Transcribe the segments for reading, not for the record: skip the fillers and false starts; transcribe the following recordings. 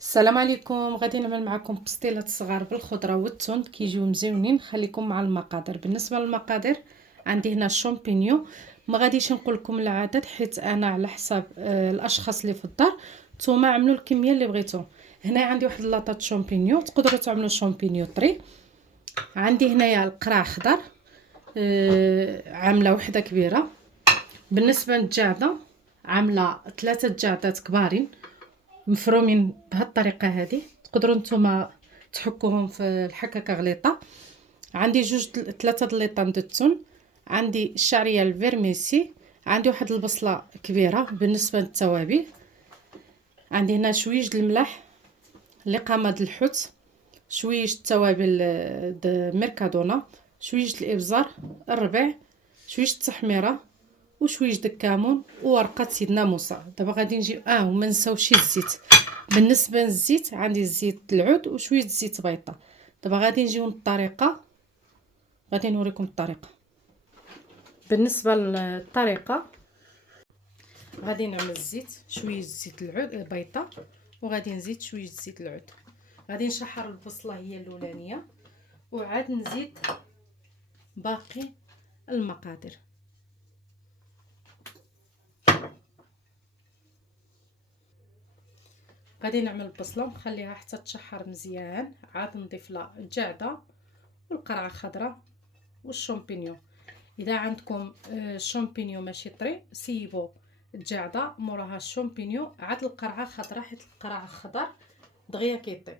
السلام عليكم. غادي نعمل معكم بسطيلات صغار بالخضره والثوم كيجيو مزيونين. خليكم مع المقادير. بالنسبه للمقادير عندي هنا الشامبينيون. ما غاديش نقول لكم العدد حيت انا على حساب الاشخاص اللي في الدار. نتوما عملوا الكميه اللي بغيتو. هنا عندي واحد لاطه شامبينيون، تقدروا تعملوا شامبينيون طري. عندي هنايا القرع خضر، عامله وحده كبيره. بالنسبه للجعده عامله 3 جعدات كبارين مفرومين بهالطريقه هذه. تقدروا نتوما تحكوهم في الحكاكه غليطه. عندي 3 د التون. عندي الشعريه الفيرميسي. عندي واحد البصله كبيره. بالنسبه للتوابل عندي هنا شويش د الملح، لقامه د الحوت، شويش التوابل د ميركادونا، شويش د الابزار، الربع، شويش التحميره، وشويش د الكمون وورقه سيدنا موسى. دابا غادي نجي وما نساوش الزيت. بالنسبه للزيت عندي زيت العود وشويه زيت بيضه. دابا غادي نجيو للطريقه، غادي نوريكم الطريقه. بالنسبه للطريقه غادي نعمل الزيت، شويه زيت العود بيضه، وغادي نزيد شويه زيت العود. غادي نشحر البصله هي الاولانيه، وعاد نزيد باقي المقادير. غادي نعمل البصله ونخليها حتى تشحر مزيان. عاد نضيف لها الجعده والقرعه خضراء والشامبينيون. اذا عندكم الشامبينيون ماشي طري سيبوا الجعده موراها الشامبينيون، عاد القرعه خضراء حيت القرع خضر دغيا كيطيب.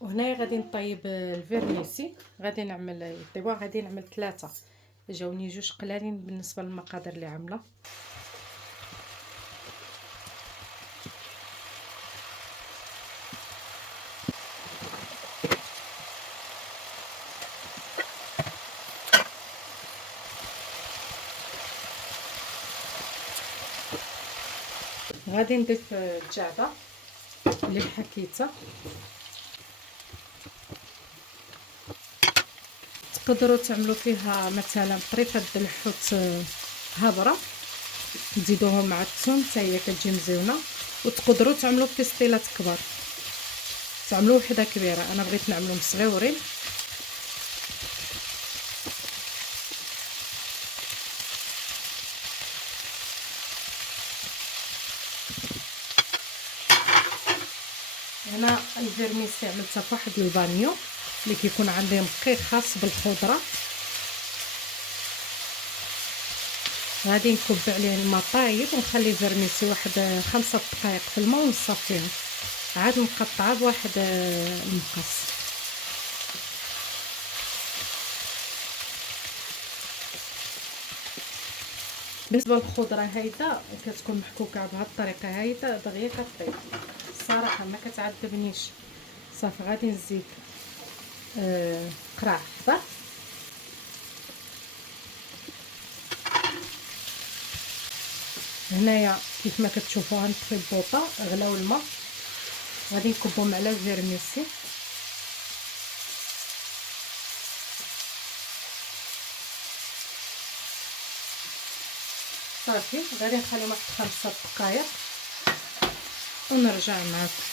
وهنايا غادي نطيب الفيرميسي. غادي نعمل يطيبوا، غادي نعمل 3. جاوني 2 قلالين بالنسبه للمقادير اللي عامله. غادي نضيف الجعده اللي حكيتها. تقدروا تعملوا فيها مثلا طريفه د الحوت هابره، تزيدوهم مع الثوم حتى هي كتجي مزيونه. وتقدروا تعملوا بسطيلات كبار، تعملوا وحده كبيره. انا بغيت نعملهم صغيورين. هنا الفيرميسي عملتها في واحد البانيو اللي كيكون عندي نقي خاص بالخضره. غادي نكب عليه الماء طايب ونخلي الفيرميسي واحد 5 دقائق في الماء ونصفيهم. عاد نقطعها بواحد المقص. بالنسبه للخضره هايده كتكون محكوكه بهذه الطريقه هايده دغيا كطيب. الصراحه ما كتعذبنيش. صافي غادي نزيد قرع خضر، هنايا كيف ما كتشوفوا غنطفي البوطه غلاو الماء. غادي نكبهم على الفيرميسي. صافي غادي نخليهم واحد 5 دقائق ونرجع معكم.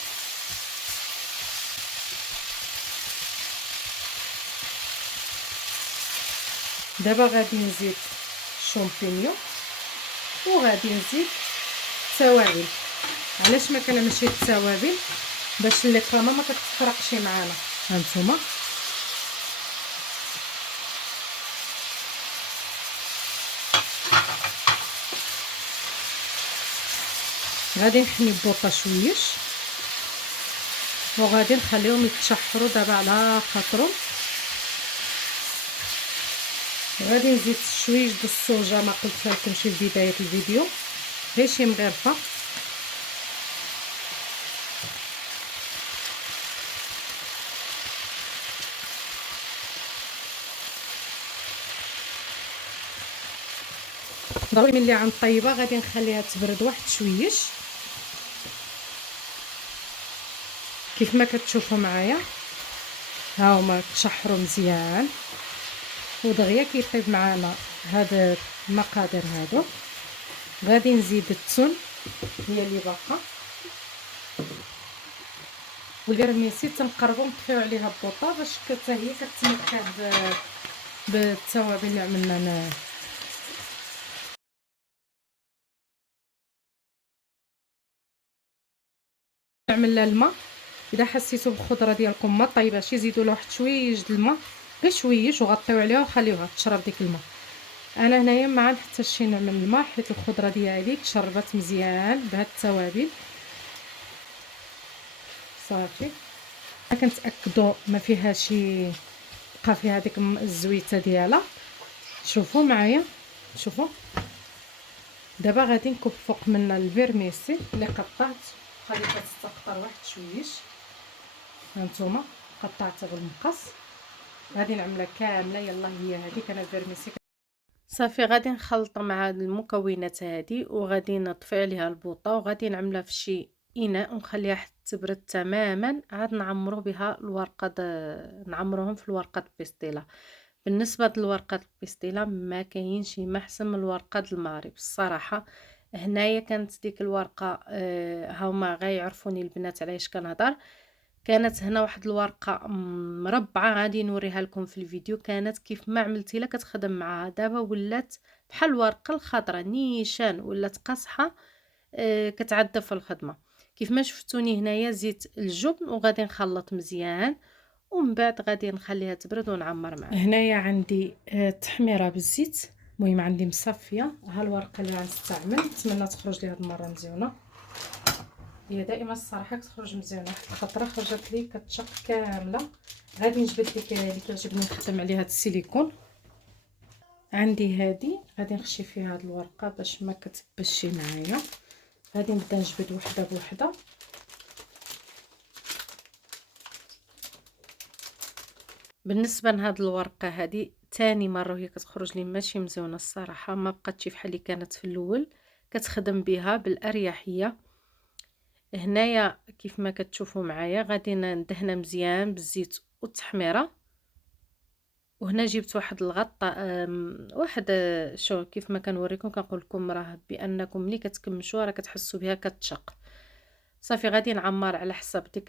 دابا غادي نزيد الشامبينيون وغادي نزيد التوابل. علاش ما كنعملش التوابل؟ باش اللقامه ما كتفرقش معانا. هانتوما غادي نحني البوطه شويش وغادي نخليهم يتشحروا دابا على خاطرهم. غادي نزيد شويش د الصوجه، ما قلت لكمش في بدايه الفيديو، غير شي مغرفه. ضروري ملي غنطيبها غادي نخليها تبرد واحد شويش. كيف ما كتشوفوا معايا ها هما تشحروا مزيان ودغيا كيطيب معانا هاد المقادير هادو. غادي نزيد التون هي اللي باقا. والفيرميسي تنقربوا نطفيو عليها البوطه باش حتى هي كتمكح بالتوابل اللي عملنا. نعمل لها الماء. اذا حسيتوا بالخضره ديالكم ما طيباش يزيدوا لها واحد شويه د الماء، غير شويش، وغطيو عليها وخليوها تشرب ديك الماء. انا هنايا ما عاد حتى شي نوع من الماء حيت الخضره ديالي تشربات مزيان بهاد التوابل. صافي كنتاكدوا ما فيها شي، بقى فيها ديك الزويته ديالها. شوفوا معايا، شوفوا دابا غادي نكب فوق منها الفيرميسي اللي قطعت، خليتها تستقطر واحد شويش. هانتوما قطعتها بالمقص، غادي نعملها كامله. يلا هي هذيك انا الفيرميسي. صافي غادي نخلط مع هاد المكونات هادي وغادي نطفي عليها البوطه وغادي نعملها في شي اناء ونخليها حتى تبرد تماما. عاد نعمرو بها الورقه نعمروهم في الورقه البيستيلا. بالنسبه للورقه البيستيلا ما كاينش ما احسن من الورقه المغرب الصراحه. هنايا كانت ديك الورقه هما غيعرفوني البنات علاش كنهضر. كانت هنا واحد الورقه مربعه غادي نوريها لكم في الفيديو، كانت كيف ما عملتي لها كتخدم معاها. دابا ولات بحال الورقه الخضراء نيشان، ولات قاصحه كتعذب في الخدمه. كيف ما شفتوني هنايا زيت الجبن وغادي نخلط مزيان ومن بعد غادي نخليها تبرد ونعمر معها. هنايا عندي تحميره بالزيت، المهم عندي مصفيه. ها الورقه اللي غنستعمل، نتمنى تخرج لي هاد المره مزيونه. هي دائما الصراحه كتخرج مزيانه، الخطره خرجت لي كتشق كامله. غادي نجبد ديك اللي كيعجبني نخدم عليها هاد السيليكون. عندي هادي غادي نخشي فيها هاد الورقه باش ما كتبشي معايا. غادي نبدا نجبد وحده بوحده. بالنسبه لهاد الورقه هادي تاني مره هي كتخرج لي ماشي مزيونه الصراحه، ما بقاتش بحال اللي كانت في الاول. كتخدم بها بالاريحيه. هنايا كيف ما كتشوفوا معايا غادي ندهنها مزيان بالزيت والتحميره. وهنا جبت واحد الغطاء واحد شو كيف ما كنوريكم كنقول لكم راه بانكم ملي كتكمشوا راه كتحسوا بها كتشق. صافي غادي نعمر على حسب ديك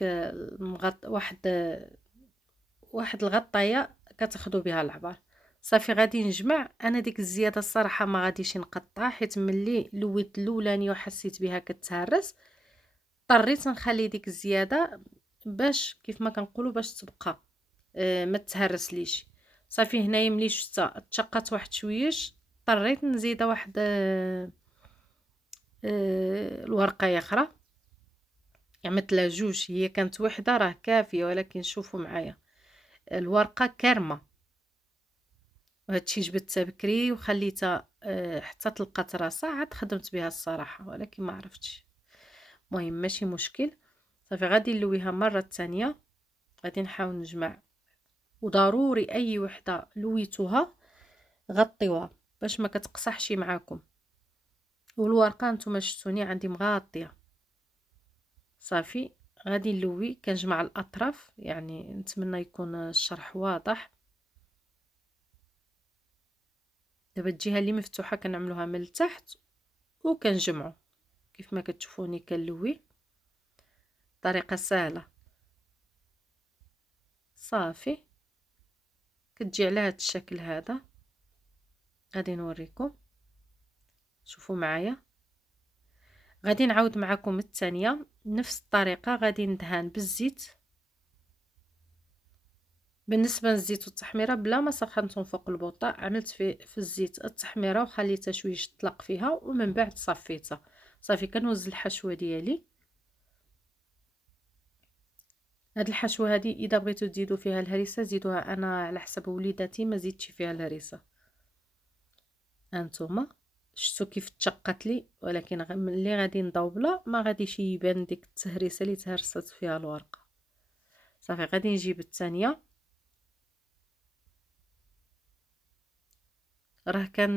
واحد الغطايه كتاخذوا بها العبار. صافي غادي نجمع. انا ديك الزياده الصراحه ما غاديش نقطعها حيت ملي لويت الاولانيه وحسيت بها كتهرس اضطريت نخلي ديك الزياده باش كيف ما كنقولوا باش تبقى ما تهرس ليش. صافي هنايا ملي شفتها تشقات واحد شويش اضطريت نزيدها واحد الورقه اخرى. عملت لها جوج، هي كانت وحده راه كافيه، ولكن شوفوا معايا الورقه كارمه. وهادشي جبدتها بكري وخليتها حتى طلقات راسها. عاد خدمت بها الصراحه ولكن ما عرفتش. المهم ماشي مشكل. صافي غادي نلويها مره ثانيه. غادي نحاول نجمع، وضروري اي وحده لويتوها غطيوها باش ما كتقصحش معاكم. والورقه نتوما شفتوني عندي مغطيه. صافي غادي نلوي كنجمع الاطراف، يعني نتمنى يكون الشرح واضح. دابا الجهه اللي مفتوحه كنعملوها من التحت وكنجمعو كيف ما كتشوفوني كنلوي. طريقه سهله. صافي كتجي على هذا الشكل هذا. غادي نوريكم، شوفوا معايا. غادي نعاود معكم الثانيه نفس الطريقه. غادي ندهن بالزيت. بالنسبه للزيت والتحميره بلا ما سخنتهم فوق البوطه، عملت في الزيت التحميره وخليتها شويه تطلق فيها ومن بعد صفيتها. صافي كنوزن الحشوه ديالي. هاد الحشوه هادي اذا بغيتو تزيدوا فيها الهريسه زيدوها، انا على حسب وليداتي ما زيدتش فيها الهريسه. هانتوما شفتوا كيف تشقت لي، ولكن ملي غادي نضوبلا ما غاديش يبان ديك التهريسه اللي تهرست فيها الورقه. صافي غادي نجيب الثانيه. راه كان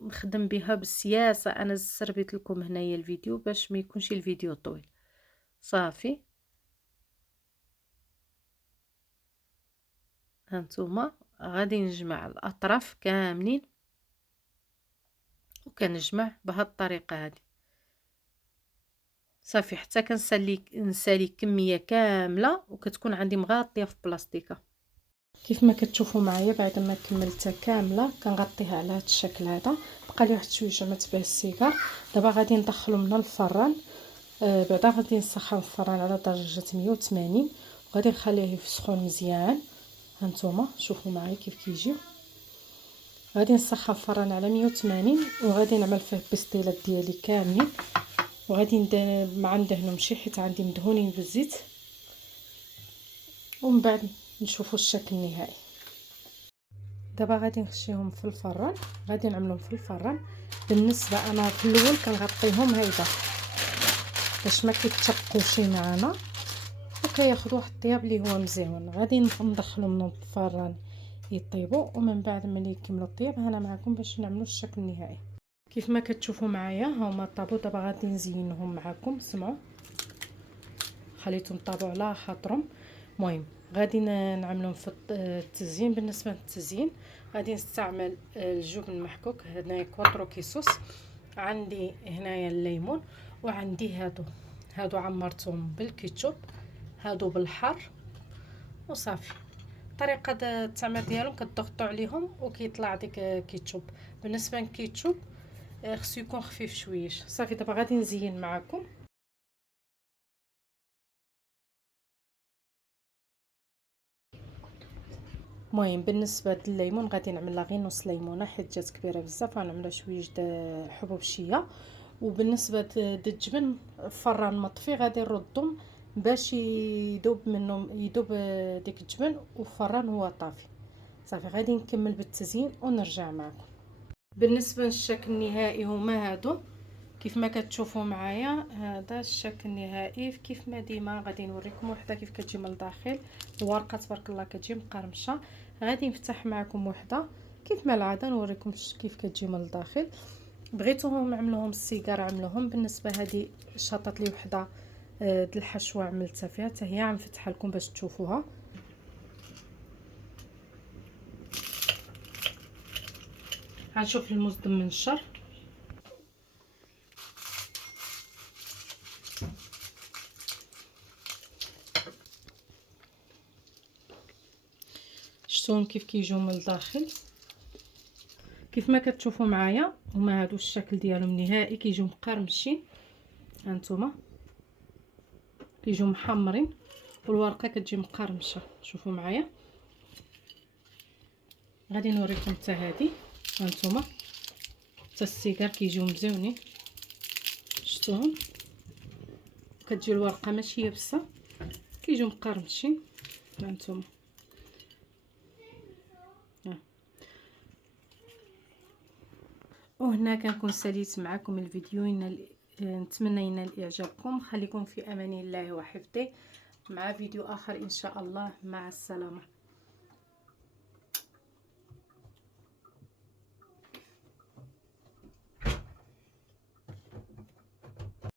نخدم بها بالسياسه. انا سربيت لكم هنايا الفيديو باش ما يكونش الفيديو طويل. صافي هانتوما غادي نجمع الاطراف كاملين وكنجمع بهذه الطريقه هذه. صافي حتى نسالي كميه كامله وكتكون عندي مغطيه في بلاستيكه. كيف ما كتشوفوا معايا بعد ما كملتها كامله كنغطيها على هذا الشكل هذا. بقى لي واحد شويه ما تباع السيجار. دابا غادي ندخلو من الفران. بعدا غادي نسخن الفران على درجه 180 وغادي نخليه يسخن مزيان. هانتوما شوفوا معايا كيف كيجيو. غادي نسخن الفران على 180 وغادي نعمل فيه البستيلات ديالي كاملين وغادي ما ندهنهمش حيت عندي مدهونين بالزيت. ومن بعد نشوفوا الشكل النهائي. دابا غادي نخشيهم في الفران. غادي نعملهم في الفران. بالنسبه انا في الاول كنغطيهم هيدا باش ما كيتشقوش معنا وكياخذوا واحد الطياب اللي هو مزيون. غادي ندخلهم من الفران يطيبوا ومن بعد ملي يكملوا الطياب انا معكم باش نعملوا الشكل النهائي. كيف ما كتشوفوا معايا هما طابوا. دابا غادي نزينهم معكم. سمعوا خليتهم طابوا على خاطرهم. المهم غادي نعملهم في التزيين. بالنسبه للتزيين غادي نستعمل الجبن المحكوك. هنايا كواترو كيسوس. عندي هنايا الليمون وعندي هادو عمرتهم بالكيتشوب هادو بالحر وصافي. طريقه التعمير ديالهم كتضغطوا عليهم وكيطلع ديك كيتشوب. بالنسبه للكيتشوب خصو يكون خفيف شويش. صافي دابا غادي نزين معكم. المهم بالنسبه لليمون غادي نعملها غير نص ليمونه حيت جات كبيره بزاف. غنعملها شويه حبوب الشيا. وبالنسبه للجبن فران مطفي غادي نردهم باش يذوب منهم يذوب ديك الجبن والفران هو طافي. صافي غادي نكمل بالتزيين ونرجع معكم. بالنسبه للشكل النهائي هما هادو كيف ما كتشوفوا معايا. هذا الشكل النهائي. كيف ما ديما غادي نوريكم وحده كيف كتجي من الداخل. الورقه تبارك الله كتجي مقرمشه. غادي نفتح معكم وحده كيف ما العاده نوريكم كيف كتجي من الداخل. بغيتوهم نعملوهم السيجار عملوهم. بالنسبه هذه شاطت لي وحده د الحشوه عملتها فيها حتى هي غنفتحها لكم باش تشوفوها. غنشوف المزدم من الشر. شفتوهم كيف كيجيو من الداخل. كيف ما كتشوفوا معايا هما هادو الشكل ديالهم النهائي. كيجيو مقرمشين هانتوما كيجيو محمرين والورقه كتجي مقرمشه. شوفوا معايا غادي نوريكم حتى هادي هانتوما حتى السيجار كيجيو مزيونين. شفتوهم كتجي الورقه ماشي يابسه كيجيو مقرمشين هانتوما. وهنا كنكون ساليت معكم الفيديو. نتمنى ينال اعجابكم. خليكم في امان الله وحفظه مع فيديو اخر ان شاء الله. مع السلامه.